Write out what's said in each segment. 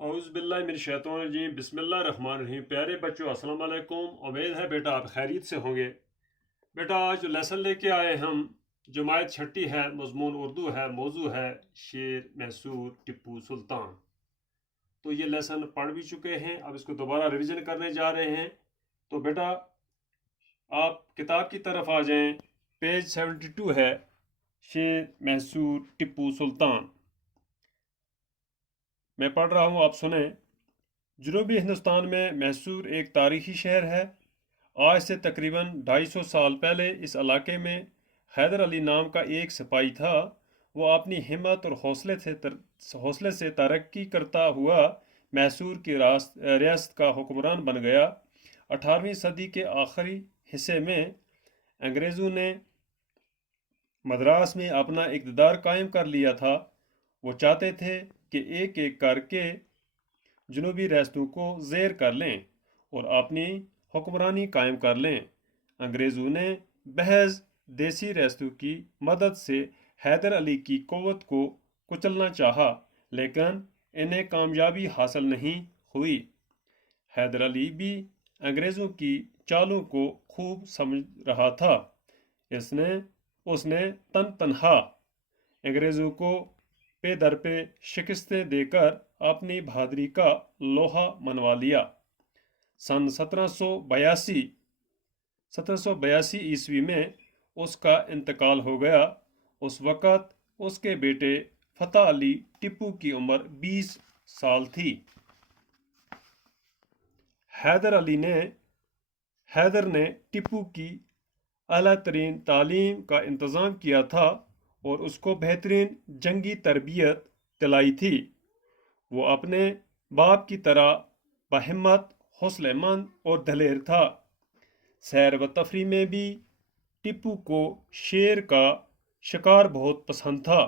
اعوذ باللہ من الشیطان الرجیم، بسم اللہ الرحمن الرحیم۔ پیارے بچوں، السلام علیکم۔ امید ہے بیٹا آپ خیریت سے ہوں گے۔ بیٹا آج جو لیسن لے کے آئے ہم جماعت چھٹی ہے، مضمون اردو ہے، موضوع ہے شیر میسور ٹیپو سلطان۔ تو یہ لیسن پڑھ بھی چکے ہیں، اب اس کو دوبارہ ریویژن کرنے جا رہے ہیں۔ تو بیٹا آپ کتاب کی طرف آ جائیں، پیج 72 ہے، شیر میسور ٹیپو سلطان۔ میں پڑھ رہا ہوں، آپ سنیں۔ جنوبی ہندوستان میں میسور ایک تاریخی شہر ہے۔ آج سے تقریباً 250 سال پہلے اس علاقے میں حیدر علی نام کا ایک سپاہی تھا۔ وہ اپنی ہمت اور حوصلے سے ترقی کرتا ہوا میسور کی ریاست کا حکمران بن گیا۔ 18ویں صدی کے آخری حصے میں انگریزوں نے مدراس میں اپنا اقتدار قائم کر لیا تھا۔ وہ چاہتے تھے کہ ایک ایک کر کے جنوبی ریاستوں کو زیر کر لیں اور اپنی حکمرانی قائم کر لیں۔ انگریزوں نے محض دیسی ریاستوں کی مدد سے حیدر علی کی قوت کو کچلنا چاہا، لیکن انہیں کامیابی حاصل نہیں ہوئی۔ حیدر علی بھی انگریزوں کی چالوں کو خوب سمجھ رہا تھا۔ اس نے تنہا انگریزوں کو پے در پہ شکستیں دے کر اپنی بہادری کا لوہا منوا لیا۔ سن 1782 عیسوی میں اس کا انتقال ہو گیا۔ اس وقت اس کے بیٹے فتح علی ٹیپو کی عمر 20 سال تھی۔ حیدر نے ٹیپو کی اعلیٰ ترین تعلیم کا انتظام کیا تھا اور اس کو بہترین جنگی تربیت دلائی تھی۔ وہ اپنے باپ کی طرح بہمت، حوصلہ مند اور دلیر تھا۔ سیر و تفریح میں بھی ٹیپو کو شیر کا شکار بہت پسند تھا۔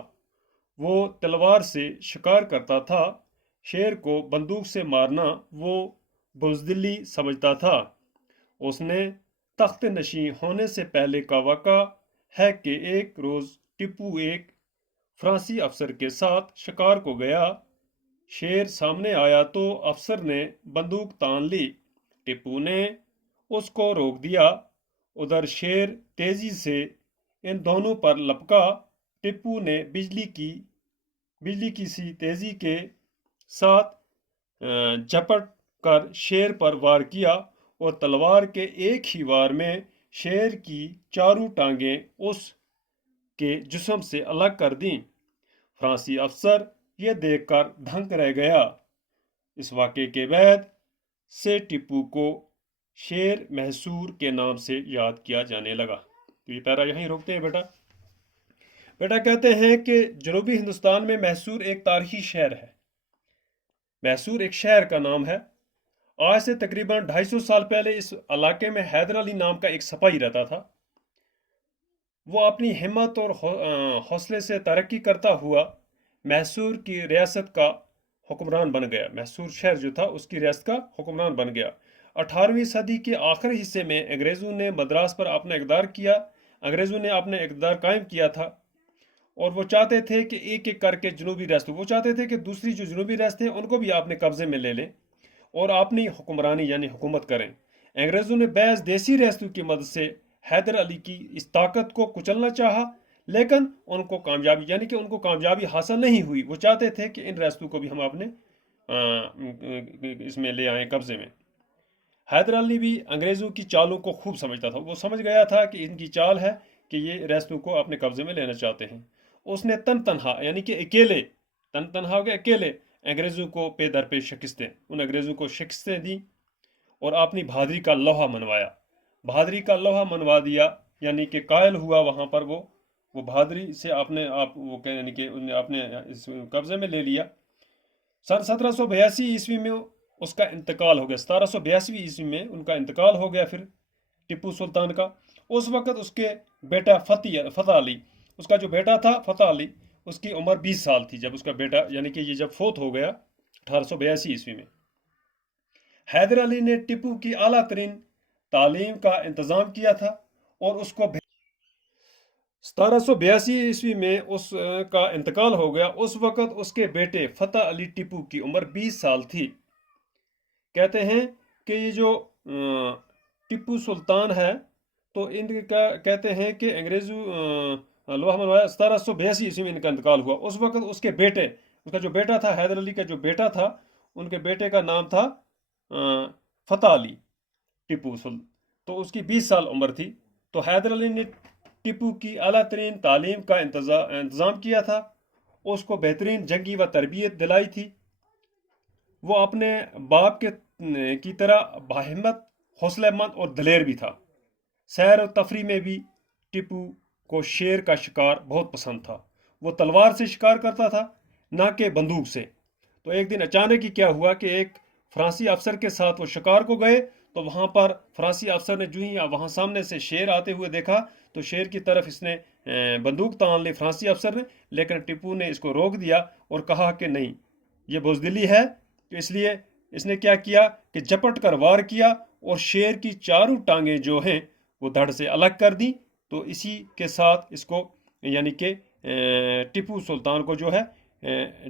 وہ تلوار سے شکار کرتا تھا۔ شیر کو بندوق سے مارنا وہ بزدلی سمجھتا تھا۔ اس نے تخت نشین ہونے سے پہلے کا واقعہ ہے کہ ایک روز ٹیپو ایک فرانسی افسر کے ساتھ شکار کو گیا۔ شیر سامنے آیا تو افسر نے بندوق تان لی۔ ٹیپو نے اس کو روک دیا۔ ادھر شیر تیزی سے ان دونوں پر لپکا۔ ٹیپو نے بجلی کی سی تیزی کے ساتھ جھپٹ کر شیر پر وار کیا اور تلوار کے ایک ہی وار میں شیر کی چاروں ٹانگیں اس کے جسم سے الگ کر دیں۔ فرانسی افسر یہ دیکھ کر دھنک رہ گیا۔ اس واقعے کے بعد سے ٹیپو کو شیر میسور کے نام سے یاد کیا جانے لگا۔ تو یہ پیرا یہیں روکتے ہیں بیٹا۔ بیٹا کہتے ہیں کہ جنوبی ہندوستان میں میسور ایک تاریخی شہر ہے۔ میسور ایک شہر کا نام ہے۔ آج سے تقریباً 250 سال پہلے اس علاقے میں حیدر علی نام کا ایک سپاہی رہتا تھا۔ وہ اپنی ہمت اور حوصلے سے ترقی کرتا ہوا میسور کی ریاست کا حکمران بن گیا۔ میسور شہر جو تھا اس کی ریاست کا حکمران بن گیا۔ 18ویں صدی کے آخری حصے میں انگریزوں نے مدراس پر اپنا اقتدار قائم کیا تھا اور وہ چاہتے تھے کہ ایک ایک کر کے جنوبی ریاستوں وہ چاہتے تھے کہ دوسری جو جنوبی ریاستیں ان کو بھی اپنے قبضے میں لے لیں اور اپنی حکمرانی یعنی حکومت کریں۔ انگریزوں نے بعض دیسی ریاستوں کی مدد سے حیدر علی کی اس طاقت کو کچلنا چاہا، لیکن ان کو کامیابی حاصل نہیں ہوئی۔ وہ چاہتے تھے کہ ان ریاستوں کو بھی ہم اپنے اس میں لے آئیں، قبضے میں۔ حیدر علی بھی انگریزوں کی چالوں کو خوب سمجھتا تھا۔ وہ سمجھ گیا تھا کہ ان کی چال ہے کہ یہ ریاستوں کو اپنے قبضے میں لینا چاہتے ہیں۔ اس نے تنہا یعنی کہ اکیلے انگریزوں کو پے در پہ انگریزوں کو شکستیں دیں اور اپنی بہادری کا لوہا منوایا۔ بہادری کا لوہا منوا دیا یعنی کہ قائل ہوا وہاں پر وہ بہادری سے اپنے قبضے میں لے لیا۔ سن 1782 عیسوی میں اس کا انتقال ہو گیا۔ 1782 عیسوی میں ان کا انتقال ہو گیا پھر ٹیپو سلطان کا۔ اس وقت اس کے بیٹا فتح علی، اس کا جو بیٹا تھا فتح علی، اس کی عمر 20 سال تھی جب اس کا بیٹا یعنی کہ یہ جب فوت ہو گیا 1882 عیسوی میں۔ حیدر علی نے ٹیپو کی اعلیٰ ترین تعلیم کا انتظام کیا تھا اور اس کو 1782 میں اس کا انتقال ہو گیا۔ اس وقت اس کے بیٹے فتح علی ٹیپو کی عمر 20 سال تھی۔ کہتے ہیں کہ یہ جو ٹیپو سلطان ہے تو ان کا کہتے ہیں کہ انگریزوں لوہا منوایا 1782 میں ان کا انتقال ہوا۔ اس وقت اس کے بیٹے، اس کا جو بیٹا تھا، حیدر علی کا جو بیٹا تھا، ان کے بیٹے کا نام تھا فتح علی ٹیپو تو اس کی 20 سال عمر تھی۔ تو حیدر علی نے ٹیپو کی اعلیٰ ترین تعلیم کا انتظام کیا تھا، اس کو بہترین جنگی و تربیت دلائی تھی۔ وہ اپنے باپ کی طرح باہمت، حوصلہ مند اور دلیر بھی تھا۔ سیر و تفریح میں بھی ٹیپو کو شیر کا شکار بہت پسند تھا۔ وہ تلوار سے شکار کرتا تھا، نہ کہ بندوق سے۔ تو ایک دن اچانک ہی کیا ہوا کہ ایک فرانسی افسر کے ساتھ وہ شکار کو گئے، تو وہاں پر فرانسی افسر نے جو ہی وہاں سامنے سے شیر آتے ہوئے دیکھا تو شیر کی طرف اس نے بندوق تان لی فرانسی افسر نے، لیکن ٹیپو نے اس کو روک دیا اور کہا کہ نہیں، یہ بزدلی ہے۔ تو اس لیے اس نے کیا کیا کہ جھپٹ کر وار کیا اور شیر کی چاروں ٹانگیں جو ہیں وہ دھڑ سے الگ کر دی۔ تو اسی کے ساتھ اس کو یعنی کہ ٹیپو سلطان کو جو ہے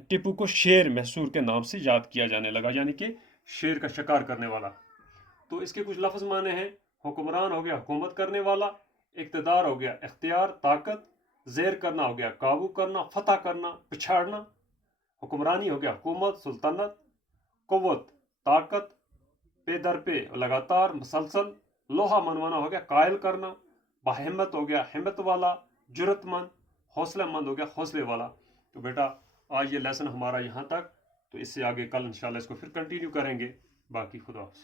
ٹیپو کو شیر محصور کے نام سے یاد کیا جانے لگا، یعنی کہ شیر کا شکار کرنے والا۔ تو اس کے کچھ لفظ معنی ہیں: حکمران ہو گیا حکومت کرنے والا، اقتدار ہو گیا اختیار طاقت، زیر کرنا ہو گیا قابو کرنا فتح کرنا پچھاڑنا، حکمرانی ہو گیا حکومت سلطنت، قوت طاقت پے در پہ لگاتار مسلسل، لوہا منوانا ہو گیا قائل کرنا، باہمت ہو گیا ہمت والا جرت مند، حوصلہ مند ہو گیا حوصلے والا۔ تو بیٹا آج یہ لیسن ہمارا یہاں تک، تو اس سے آگے کل انشاءاللہ اس کو پھر کنٹینیو کریں گے۔ باقی خدا حافظ۔